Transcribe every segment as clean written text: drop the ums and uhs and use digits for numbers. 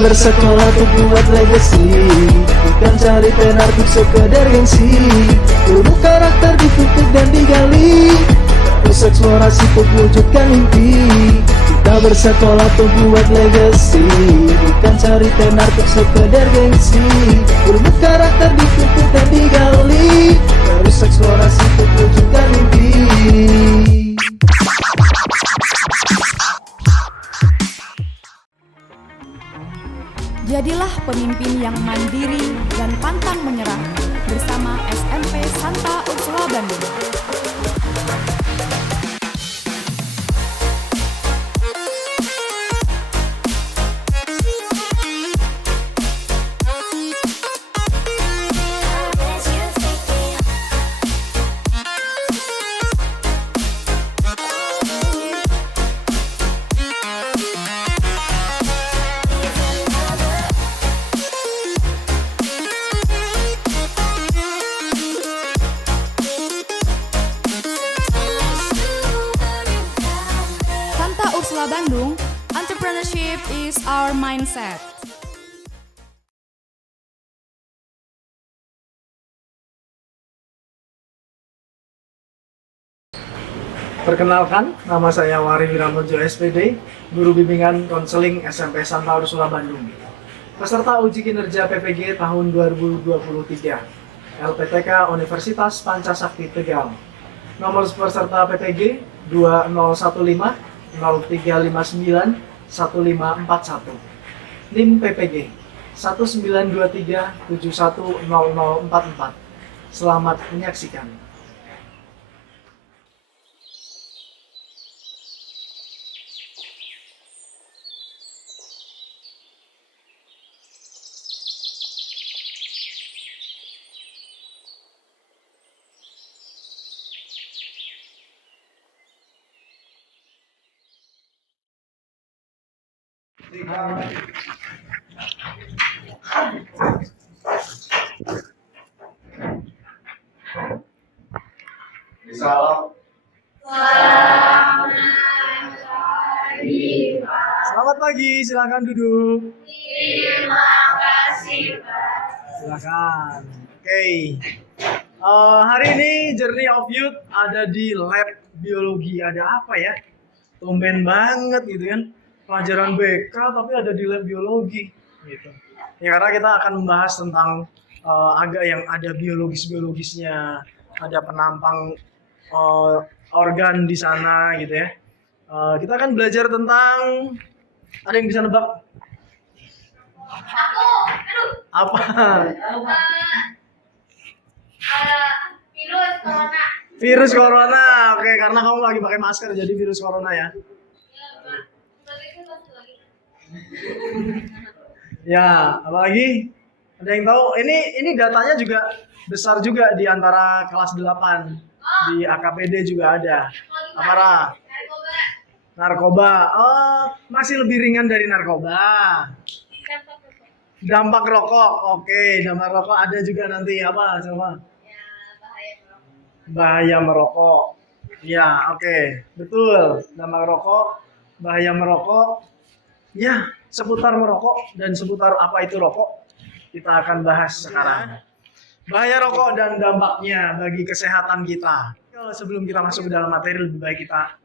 bersekolah untuk buat legacy, bukan cari tenar untuk sekedar gengsi. Ilmu karakter dituntut dan digali, terus eksplorasi untuk wujudkan mimpi. Kita bersekolah untuk buat legacy, bukan cari tenar untuk sekedar gengsi. Ilmu karakter dituntut dan digali, terus eksplorasi untuk wujudkan mimpi. Jadilah pemimpin yang mandiri dan pantang menyerah bersama SMP Santa Ursula Bandung. Santa Ursula Bandung, entrepreneurship is our mindset. Perkenalkan, nama saya Wari Wiramojo SPD, Guru Bimbingan Konseling SMP Santa Ursula Bandung. Peserta uji kinerja PPG tahun 2023, LPTK Universitas Pancasakti Tegal. Nomor peserta PPG 2015 0359 1541. NIM PPG 1923 710044. Selamat menyaksikan. Selamat pagi, silakan duduk. Terima kasih, Pak. Silakan. Oke. Hari ini Journey of Youth ada di lab biologi. Ada apa ya? Tumben banget gitu kan. Pelajaran BK tapi ada di lab biologi gitu. Ya karena kita akan membahas tentang agak yang ada biologisnya, ada penampang organ di sana gitu ya. Kita akan belajar tentang, ada yang bisa nebak? Apa? Virus corona. Virus corona. Oke, karena kamu lagi pakai masker jadi virus corona ya. Ya, apalagi? Ada yang tahu? Ini datanya juga besar juga di antara kelas 8. Di AKPD juga ada. Apa? Narkoba. Oh, masih lebih ringan dari narkoba. Dampak rokok. Oke, dampak rokok ada juga nanti apa? Coba. Bahaya merokok. Ya, oke. Betul. Dampak rokok, bahaya merokok. Ya, seputar merokok dan seputar apa itu rokok kita akan bahas sekarang. Bahaya rokok dan dampaknya bagi kesehatan kita. Sebelum kita masuk ke dalam materi, lebih baik kita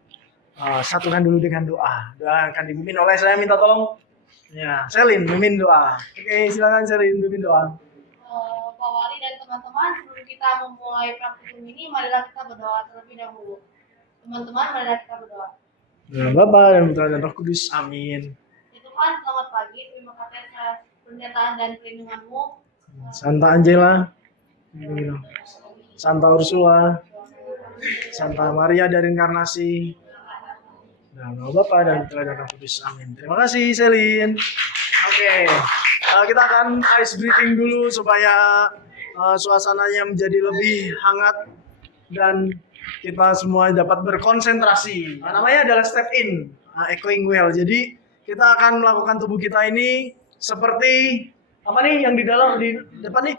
satukan dulu dengan doa. Doa akan dipimpin oleh saya, minta tolong. Ya, Selin, mimpin doa. Oke, silakan Selin, mimpin doa. Pak Wali dan teman-teman, sebelum kita memulai praktikum ini, marilah kita berdoa terlebih dahulu. Teman-teman, marilah kita berdoa. Dengan Bapa dan Putra dan Roh Kudus, amin. Ya Tuhan, selamat pagi. Terima kasih atas pernyataan dan perlindungan-Mu. Santa Angela, Santa Ursula, Santa Maria dari Inkarnasi, dan Bapa dan Putra dan Roh Kudus, amin. Terima kasih Selin. Oke, kita akan ice breathing dulu supaya suasananya menjadi lebih hangat dan kita semua dapat berkonsentrasi. Namanya adalah step in, echoing well. Jadi kita akan melakukan tubuh kita ini seperti apa nih yang di dalam di depan nih?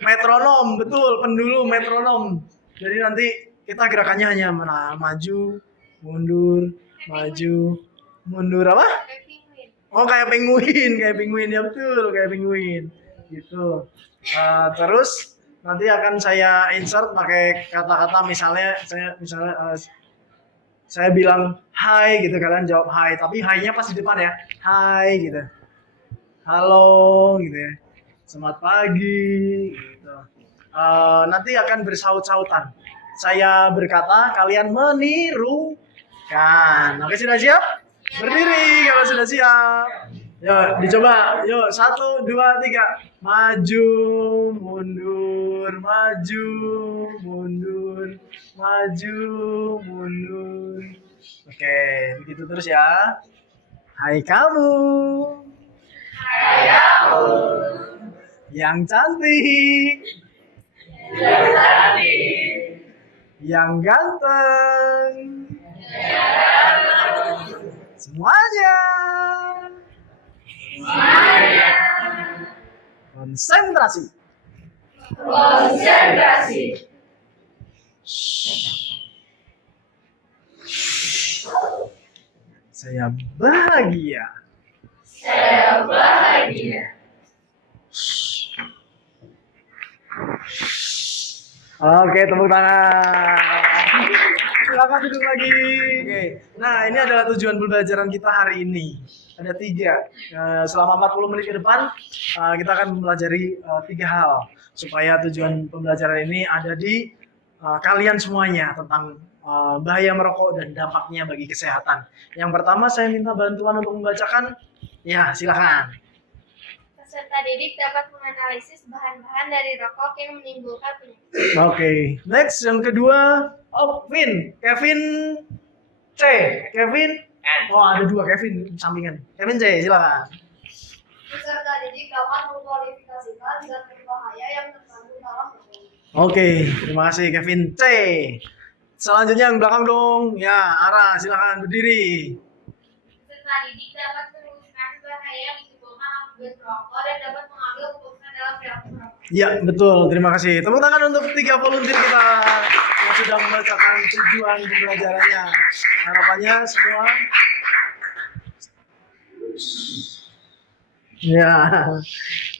Metronom, betul, pendulu metronom. Jadi nanti kita gerakannya hanya maju, mundur, maju, mundur apa? Oh kayak penguin ya betul, kayak penguin gitu. Terus nanti akan saya insert pakai kata-kata misalnya saya bilang hai gitu, kalian jawab hai, tapi hai-nya pas di depan ya, hai gitu, halo gitu ya, selamat pagi gitu. Nanti akan bersaut-sautan. Saya berkata, kalian menirukan. Oke, sudah siap? Berdiri kalau sudah siap. Yuk, dicoba. Yuk, 1, 2, 3. Maju, mundur, maju, mundur, maju, mundur. Oke, begitu terus ya. Hai kamu. Hai kamu. Yang cantik. Yang cantik. Yang ganteng. Semuanya. Konsentrasi. Saya bahagia. Oke, tepuk tangan. Silakan duduk lagi. Oke. Nah, ini adalah tujuan pembelajaran kita hari ini. Ada 3. Selama 40 menit ke depan, kita akan mempelajari 3 hal supaya tujuan pembelajaran ini ada di kalian semuanya tentang bahaya merokok dan dampaknya bagi kesehatan. Yang pertama, saya minta bantuan untuk membacakan. Ya, silakan. Peserta didik dapat menganalisis bahan-bahan dari rokok yang menimbulkan penyakit. Oke, next yang kedua, Kevin C, Kevin N. Oh ada 2 Kevin sampingan. Kevin C, silakan. Peserta didik dapat mengkualifikasikan zat berbahaya yang terkandung dalam rokok. Oke, terima kasih Kevin C. Selanjutnya yang belakang dong. Ya, Ara, silakan berdiri. Peserta didik dapat menemukan bahaya yang ditimbulkan akibat rokok dan dapat mengambil keputusan dalam perilaku merokok. Ya, betul. Terima kasih. Tepuk tangan untuk 3 volunteer kita yang sudah membacakan tujuan pembelajarannya. Harapannya semua. Ya,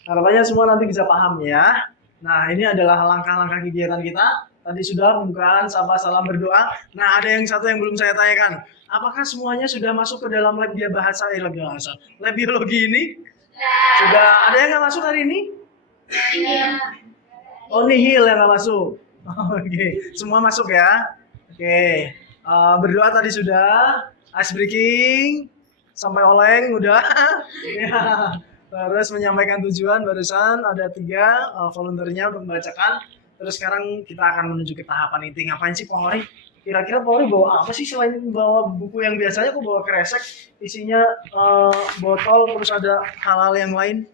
harapannya semua nanti bisa paham ya. Nah, ini adalah langkah-langkah kegiatan kita. Tadi sudah pembukaan, sapa, salam, berdoa. Nah, ada yang satu yang belum saya tanyakan. Apakah semuanya sudah masuk ke dalam lab lab biologi ini? Sudah. Ada yang nggak masuk hari ini? Oh, nihil yang nggak masuk. Oke, semua masuk ya. Oke, berdoa tadi sudah. Ice breaking sampai oleng udah. Ya. Terus menyampaikan tujuan barusan ada 3 volunteernya untuk membacakan. Terus sekarang kita akan menuju ke tahapan inti. Ngapain sih Polri? Kira-kira Polri bawa apa sih selain bawa buku yang biasanya kok bawa kresek isinya botol terus ada hal-hal yang lain?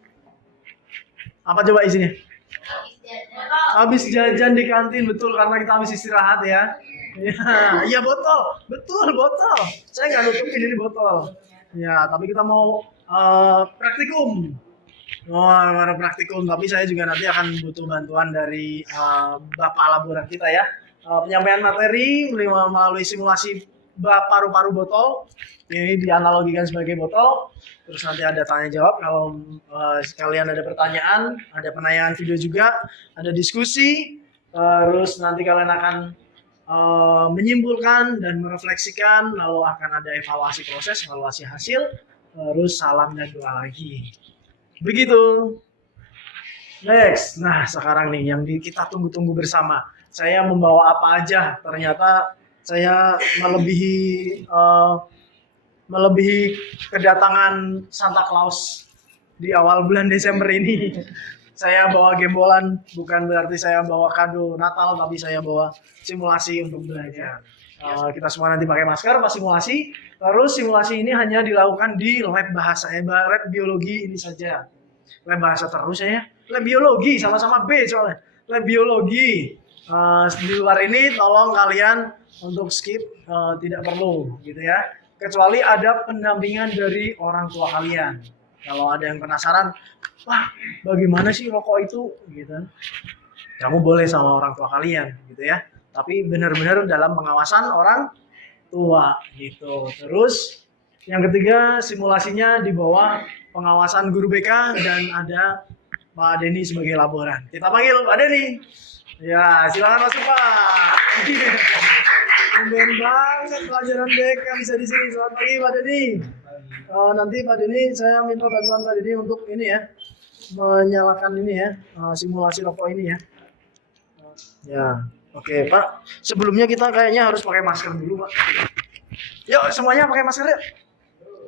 Apa coba isinya? Habis jajan di kantin, betul, karena kita habis istirahat ya. Iya botol, betul botol. Saya nggak nutupin ini botol. Ya, tapi kita mau praktikum. Ada praktikum, tapi saya juga nanti akan butuh bantuan dari Bapak laboran kita ya. Penyampaian materi melalui simulasi paru-paru botol. Ini dianalogikan sebagai botol. Terus nanti ada tanya jawab kalau kalian ada pertanyaan, ada penayangan video juga, ada diskusi. Terus nanti kalian akan menyimpulkan dan merefleksikan, lalu akan ada evaluasi proses, evaluasi hasil, terus salam dan doa lagi. Begitu. Next. Nah, sekarang nih yang kita tunggu-tunggu bersama. Saya membawa apa aja? Ternyata saya melebihi kedatangan Santa Claus di awal bulan Desember ini. Saya bawa gembolan, bukan berarti saya bawa kado Natal, tapi saya bawa simulasi untuk belajar. Kita semua nanti pakai masker pas simulasi. Terus simulasi ini hanya dilakukan di lab bahasa, lab biologi ini saja. Lab bahasa terus ya. Lab biologi sama-sama B soalnya. Lab biologi. Di luar ini tolong kalian untuk skip, tidak perlu gitu ya. Kecuali ada pendampingan dari orang tua kalian. Kalau ada yang penasaran, wah bagaimana sih rokok itu gitu. Kamu boleh sama orang tua kalian gitu ya. Tapi benar-benar dalam pengawasan orang tua gitu. Terus Yang ketiga, simulasinya di bawah pengawasan guru BK dan ada Pak Denny sebagai laboran. Kita panggil Pak Denny. Ya, silakan masuk Pak. Tumben banget pelajaran BK bisa di sini. Selamat pagi Pak Denny. Nanti Pak Denny saya minta bantuan Pak Denny untuk ini ya, menyalakan ini ya, simulasi rokok ini ya. Ya, oke Pak. Sebelumnya kita kayaknya harus pakai masker dulu Pak. Yuk semuanya pakai masker ya.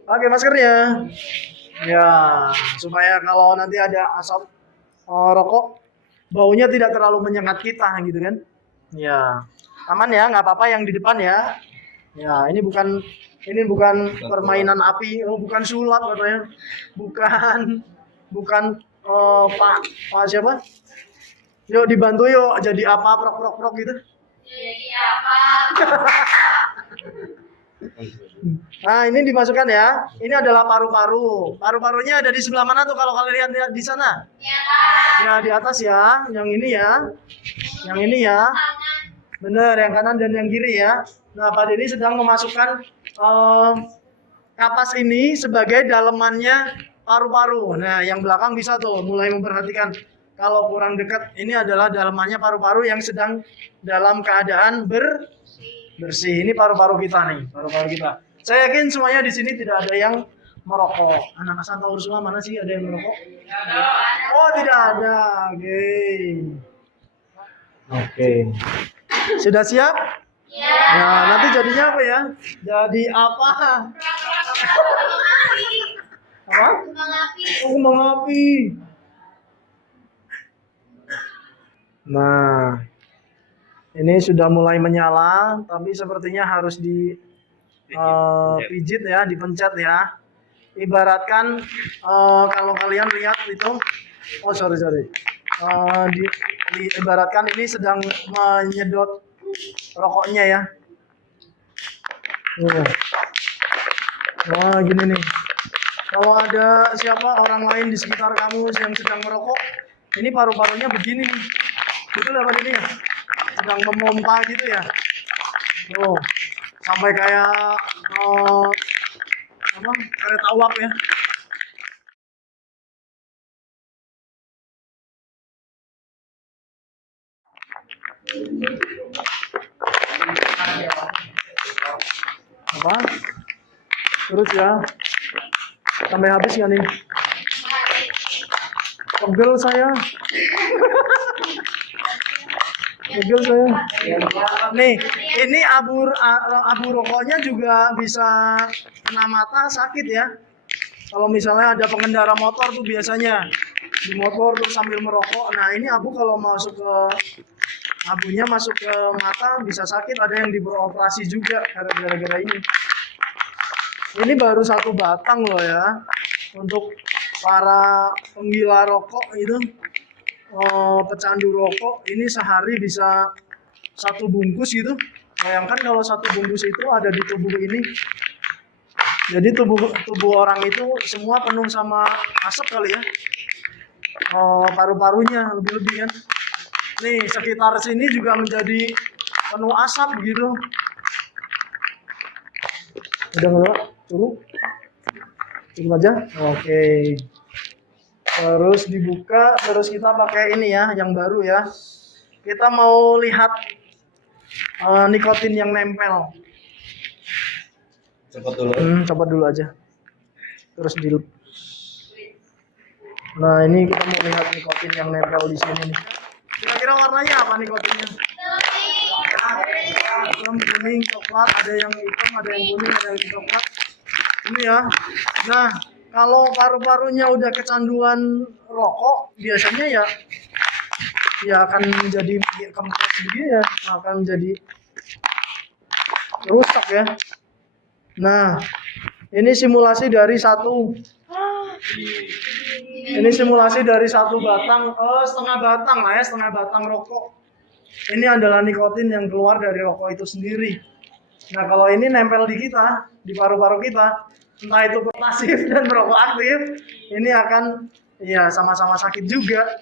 Pakai maskernya. Ya, supaya kalau nanti ada asap rokok, baunya tidak terlalu menyengat kita gitu kan. Ya, aman ya, nggak apa-apa yang di depan ya. Ya, ini bukan permainan api, bukan sulap katanya. Bukan Pak siapa? Yuk dibantu yuk, jadi apa prok gitu. Jadi apa? Nah, ini dimasukkan ya. Ini adalah paru-paru. Paru-parunya ada di sebelah mana tuh kalau kalian lihat di sana? Ya, di atas ya. Yang ini ya. Yang ini ya. Benar, yang kanan dan yang kiri ya. Nah, Pak Denny sedang memasukkan kapas ini sebagai dalemannya paru-paru. Nah, yang belakang bisa tuh mulai memperhatikan. Kalau kurang dekat, ini adalah dalemannya paru-paru yang sedang dalam keadaan bersih. Ini paru-paru kita nih, paru-paru kita. Saya yakin semuanya di sini tidak ada yang merokok. Anak Santa Ursula mana sih ada yang merokok? Oh, tidak ada. Oke. Sudah siap? Ya. Nah, nanti jadinya apa ya? Jadi apa? Apa? Kembang api. Nah, ini sudah mulai menyala, tapi sepertinya harus pijit ya, dipencet ya. Ibaratkan kalau kalian lihat itu, ibaratkan ini sedang menyedot rokoknya ya. Wah, gini nih. Kalau ada siapa orang lain di sekitar kamu yang sedang merokok, ini paru-parunya begini nih. Betul apa ini ya? Sedang memompa gitu ya. Tuh, sampai kayak kereta uap ya. Apa? Terus ya. Sampai habis ya nih. Pegel saya. Nih, ini abu rokoknya juga bisa kena mata, sakit ya. Kalau misalnya ada pengendara motor tuh biasanya di motor tuh sambil merokok. Nah, ini abu kalau abunya masuk ke mata bisa sakit. Ada yang beroperasi juga gara-gara ini. Ini baru satu batang loh ya. Untuk para penggila rokok itu. Pecandu rokok ini sehari bisa 1 bungkus gitu. Bayangkan kalau 1 bungkus itu ada di tubuh ini. Jadi tubuh orang itu semua penuh sama asap kali ya. Paru-parunya lebih-lebih kan. Nih sekitar sini juga menjadi penuh asap gitu. Udah nggak? Cukup aja. Oke. Terus dibuka, terus kita pakai ini ya, yang baru ya. Kita mau lihat nikotin yang nempel. Cepat dulu. Coba dulu aja. Terus Nah, ini kita mau lihat nikotin yang nempel di sini nih. Kira-kira warnanya apa nikotinnya? Hitam, kuning, coklat, ada yang hitam, ada yang kuning, ada yang coklat. Ini ya. Nah, kalau paru-parunya udah kecanduan rokok, biasanya ya akan menjadi kempes begini ya, akan jadi rusak ya. Nah, ini simulasi dari satu batang, setengah batang lah ya, setengah batang rokok. Ini adalah nikotin yang keluar dari rokok itu sendiri. Nah, kalau ini nempel di kita, di paru-paru kita, entah itu pasif dan merokok aktif, ini akan ya sama-sama sakit juga.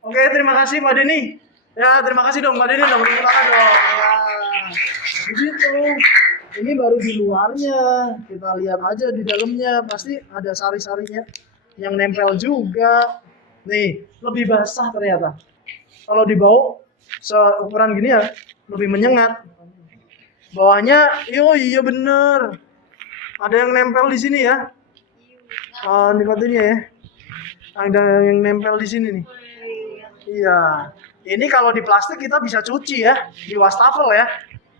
Oke, terima kasih Pak Denny. Ya, terima kasih dong Pak Denny, dong. Begitu. Ini baru di luarnya, kita lihat aja di dalamnya, pasti ada sari-sarinya yang nempel juga. Nih, lebih basah ternyata. Kalau dibau seukuran gini ya, lebih menyengat. Bawahnya, iya bener. Ada yang nempel di sini ya. Nikotinnya ya. Ada yang nempel di sini nih. Iya. Ini kalau di plastik kita bisa cuci ya, di wastafel ya.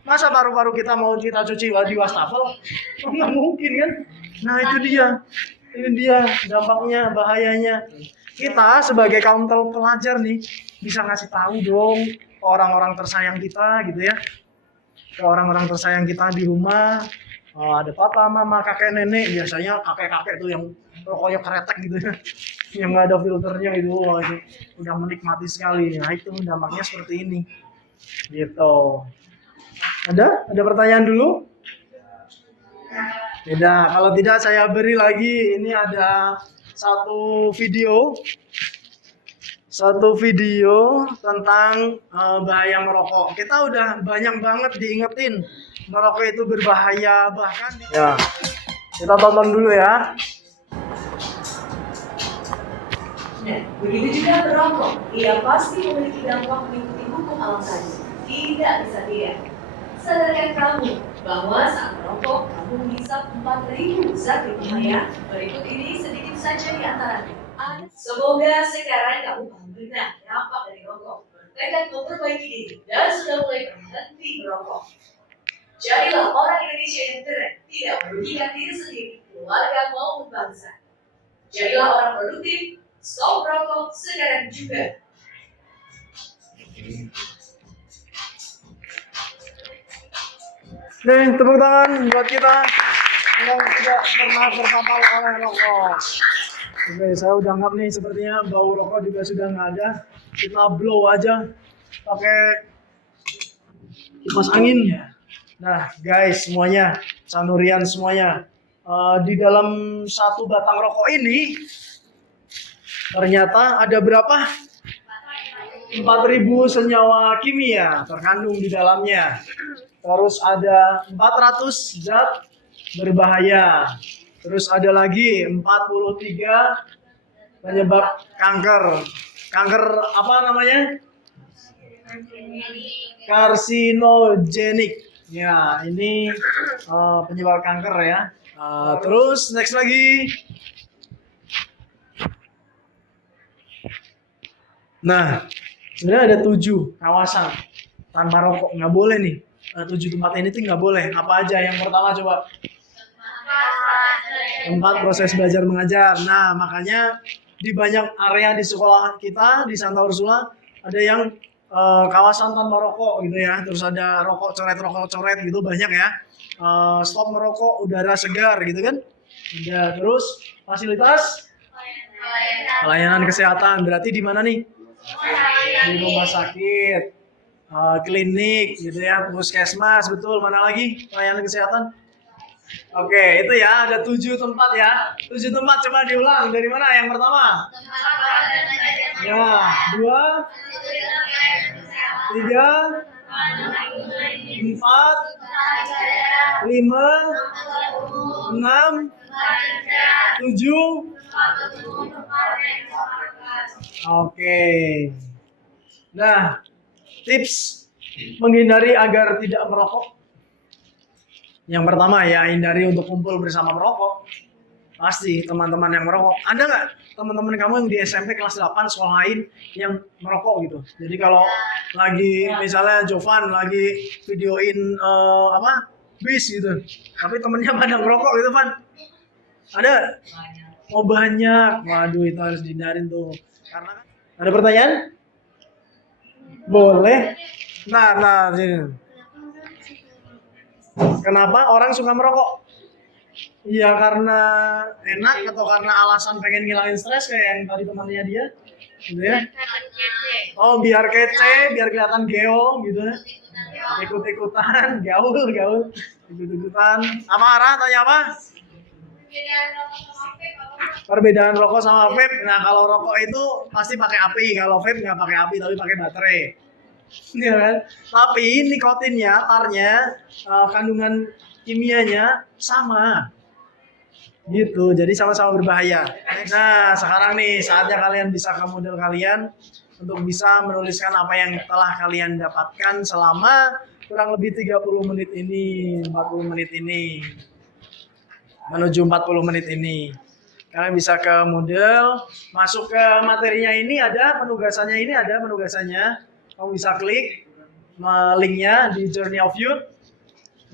Masa paru-paru kita mau kita cuci di wastafel? Nggak mungkin kan? Nah itu dia. Ini dia dampaknya, bahayanya. Kita sebagai kaum pelajar nih bisa ngasih tahu dong ke orang-orang tersayang kita gitu ya. Ke orang-orang tersayang kita di rumah. Ada papa, mama, kakek, nenek. Biasanya kakek-kakek tuh yang rokoknya kretek gitu ya. Yang nggak ada filternya itu, udah menikmati sekali. Nah itu dampaknya seperti ini. Gitu. Ada pertanyaan dulu? Tidak. Kalau tidak saya beri lagi. Ini ada satu video tentang bahaya merokok. Kita udah banyak banget diingetin merokok itu berbahaya, bahkan ya. Kita tonton dulu ya. Nah, begitu juga merokok. Ia pasti memiliki dampak mengikuti hukum alam tadi. Tidak bisa tidak. Sadarkan kamu bahwa saat merokok kamu menghisap 4.000 zat berbahaya. Berikut ini sedikit saja di antaranya. Semoga sekarang kamu paham benar dampak dari rokok. Bertekad memperbaiki diri dan sudah mulai berhenti merokok. Jadilah orang Indonesia yang keren, tidak merugikan diri sendiri, keluarga maupun bangsa. Jadilah orang produktif, stop merokok sekarang juga. Nih, tepuk tangan buat kita yang tidak pernah terpapar oleh rokok. Oke, saya udah anggap nih sepertinya bau rokok juga sudah nggak ada. Kita blow aja pakai kipas angin. Nah, guys semuanya, Sanurian semuanya, di dalam satu batang rokok ini ternyata ada berapa? 4.000 senyawa kimia terkandung di dalamnya. Terus ada 400 zat berbahaya. Terus ada lagi 43 penyebab kanker. Kanker apa namanya? Karsinogenik. Ya, ini penyebab kanker ya. Terus next lagi. Nah, sebenarnya ada 7 kawasan tanpa rokok, nggak boleh nih. 7 tempat ini tuh nggak boleh. Apa aja? Yang pertama coba. Tempat proses belajar mengajar. Nah, makanya di banyak area di sekolah kita di Santa Ursula ada yang kawasan tanpa rokok gitu ya. Terus ada rokok coret gitu banyak ya. Stop merokok, udara segar gitu kan. Ada terus fasilitas pelayanan kesehatan. Berarti di mana nih? Di rumah sakit, klinik gitu ya, puskesmas, betul. Mana lagi pelayanan kesehatan? Oke, itu ya ada 7 tempat ya. 7 tempat coba diulang. Dari mana? Yang pertama? Ya, 2, 3, 4, 5, 6, 7. Oke. Nah, tips menghindari agar tidak merokok. Yang pertama ya, hindari untuk kumpul bersama merokok. Pasti teman-teman yang merokok. Ada nggak teman-teman kamu yang di SMP kelas 8 sekolah lain yang merokok gitu? Jadi kalau lagi misalnya Jovan lagi videoin bis gitu, tapi temennya pada merokok gitu, Van? Ada? Oh banyak. Waduh, itu harus dihindarin tuh. Karena ada pertanyaan? Boleh. Nah, sini. Kenapa orang suka merokok? Ya karena enak atau karena alasan pengen ngilangin stres kayak yang tadi temannya dia, gitu ya? Oh biar kece, biar kelihatan geo, gitu ya? Ikut-ikutan, gaul, ikut-ikutan. Apa Ara? Tanya apa? Perbedaan rokok sama vape. Nah kalau rokok itu pasti pakai api, kalau vape nggak pakai api tapi pakai baterai. Ya kan? Tapi nikotinnya, tarnya, kandungan kimianya sama. Gitu, jadi sama-sama berbahaya. Nah, sekarang nih saatnya kalian bisa ke model kalian untuk bisa menuliskan apa yang telah kalian dapatkan selama kurang lebih 30 menit ini, 40 menit ini. Menuju 40 menit ini. Kalian bisa ke model, masuk ke materinya ini ada penugasannya Kamu bisa klik linknya di Journey of Youth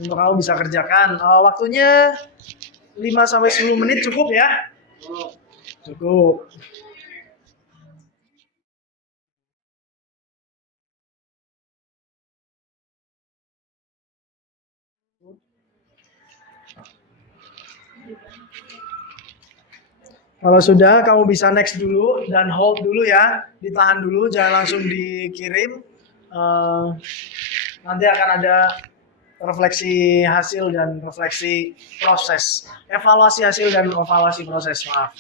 untuk kamu bisa kerjakan. Waktunya 5-10 menit cukup ya? Cukup. Kalau sudah, kamu bisa next dulu dan hold dulu ya, ditahan dulu, jangan langsung dikirim. Nanti akan ada refleksi hasil dan refleksi proses, evaluasi hasil dan evaluasi proses. Maaf.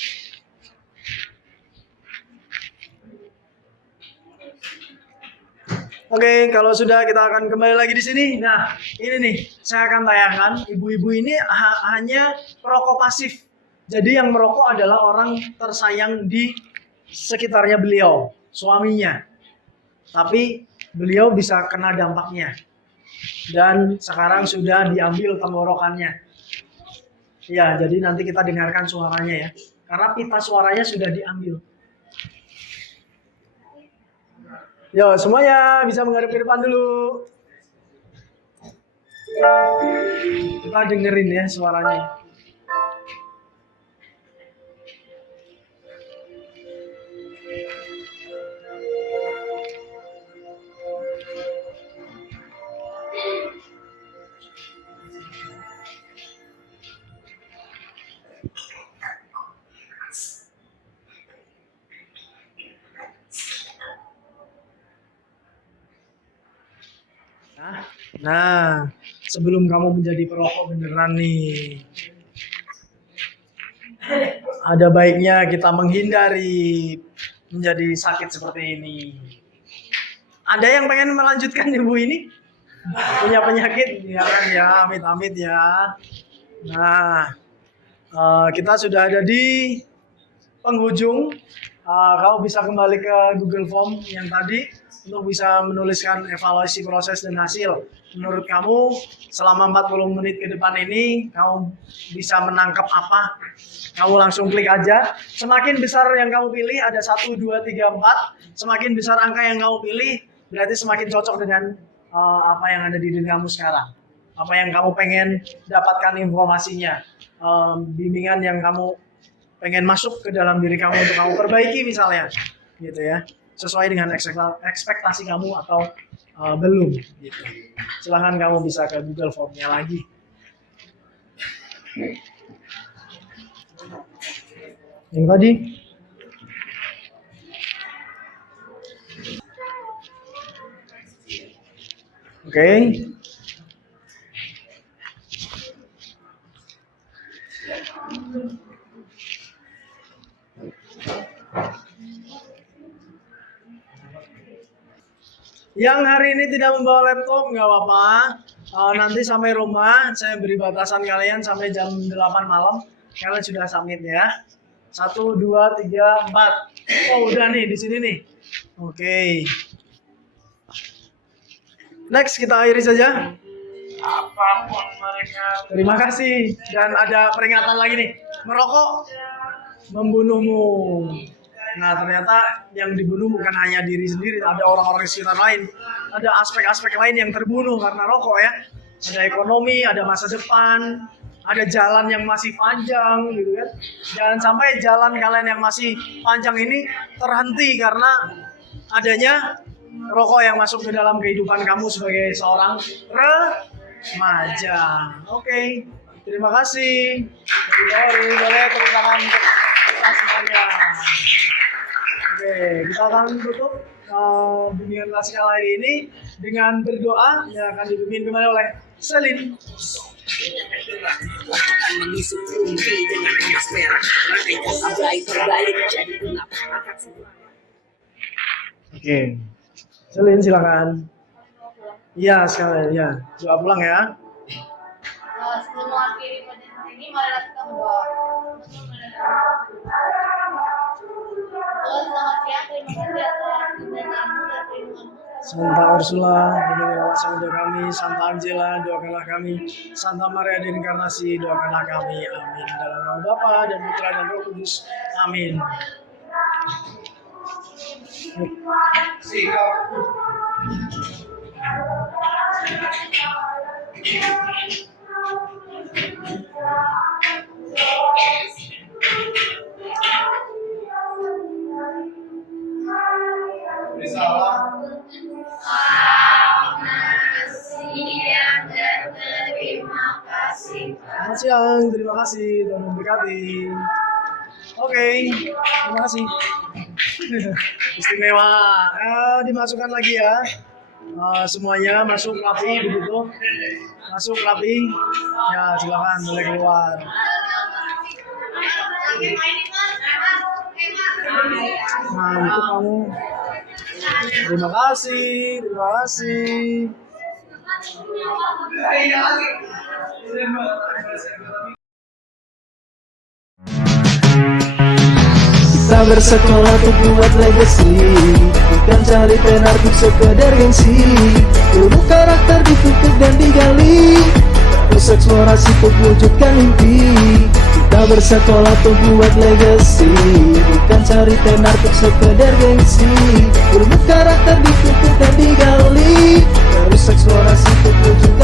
Oke, kalau sudah kita akan kembali lagi di sini. Nah, ini nih, saya akan tayangkan ibu-ibu ini hanya perokok pasif. Jadi yang merokok adalah orang tersayang di sekitarnya beliau, suaminya. Tapi beliau bisa kena dampaknya. Dan sekarang sudah diambil tenggorokannya. Ya, jadi nanti kita dengarkan suaranya ya. Karena pita suaranya sudah diambil. Yo, semuanya bisa menghadap ke depan dulu. Kita dengerin ya suaranya. Nah, sebelum kamu menjadi perokok beneran nih, ada baiknya kita menghindari menjadi sakit seperti ini. Ada yang pengen melanjutkan ibu ini? Punya penyakit? Ya kan ya, amit-amit ya. Nah, kita sudah ada di penghujung. Kamu bisa kembali ke Google Form yang tadi untuk bisa menuliskan evaluasi proses dan hasil. Menurut kamu selama 40 menit ke depan ini kamu bisa menangkap apa? Kamu langsung klik aja. Semakin besar yang kamu pilih, ada 1, 2, 3, 4. Semakin besar angka yang kamu pilih, berarti semakin cocok dengan apa yang ada di diri kamu sekarang. Apa yang kamu pengen dapatkan informasinya. Bimbingan yang kamu pengen masuk ke dalam diri kamu untuk kamu perbaiki misalnya. Gitu ya. Sesuai dengan ekspektasi kamu atau belum gitu. Silahkan kamu bisa ke Google Form-nya lagi. Yang tadi oke. Yang hari ini tidak membawa laptop nggak apa-apa. Nanti sampai rumah saya beri batasan kalian sampai jam 8 malam. Kalian sudah submit ya. 1, 2, 3, 4. Oh udah nih di sini nih. Oke. Next kita akhiri saja. Apapun mereka. Terima kasih. Dan ada peringatan lagi nih. Merokok membunuhmu. Nah ternyata yang dibunuh bukan hanya diri sendiri, ada orang-orang di sekitar lain. Ada aspek-aspek lain yang terbunuh karena rokok ya. Ada ekonomi, ada masa depan, ada jalan yang masih panjang gitu kan. Jangan sampai jalan kalian yang masih panjang ini terhenti karena adanya rokok yang masuk ke dalam kehidupan kamu sebagai seorang remaja. Oke, terima kasih. Boleh tepuk tangan untuk kita semuanya. Oke, kita akan tutup bimbingan kelas kali ini dengan berdoa yang akan dipimpin kembali oleh Selin. Oke, Selin silakan. Iya sekalian ya, coba pulang ya. Sebelum mengakhiri pelajaran ini, marilah kita berdoa. Tuhan, selamat siang. Terima kasih atas kebenaranmu dan perlindunganmu. Santa Ursula, berikanlah doa kami. Santa Angela, doakanlah kami. Santa Maria Diinkarnasi, doakanlah kami. Amin. Dalam nama Bapa dan Putra dan Roh Kudus. Amin. Selamat siang, terima kasih, Tuhan memberkati. Oke, terima kasih. Istimewa. Dimasukkan lagi ya. Semuanya masuk rapi begitu. Masuk rapi. Ya, silakan boleh keluar. Mantap kamu. Terima kasih, terima kasih. Kita bersekolah untuk buat legacy, bukan cari tenar untuk sekedar gengsi. Ilmu karakter dituntut dan digali, terus eksplorasi untuk wujudkan mimpi. Kita bersekolah untuk buat legacy, bukan cari tenar untuk sekedar gengsi. Ilmu karakter dituntut dan digali, terus eksplorasi untuk wujudkan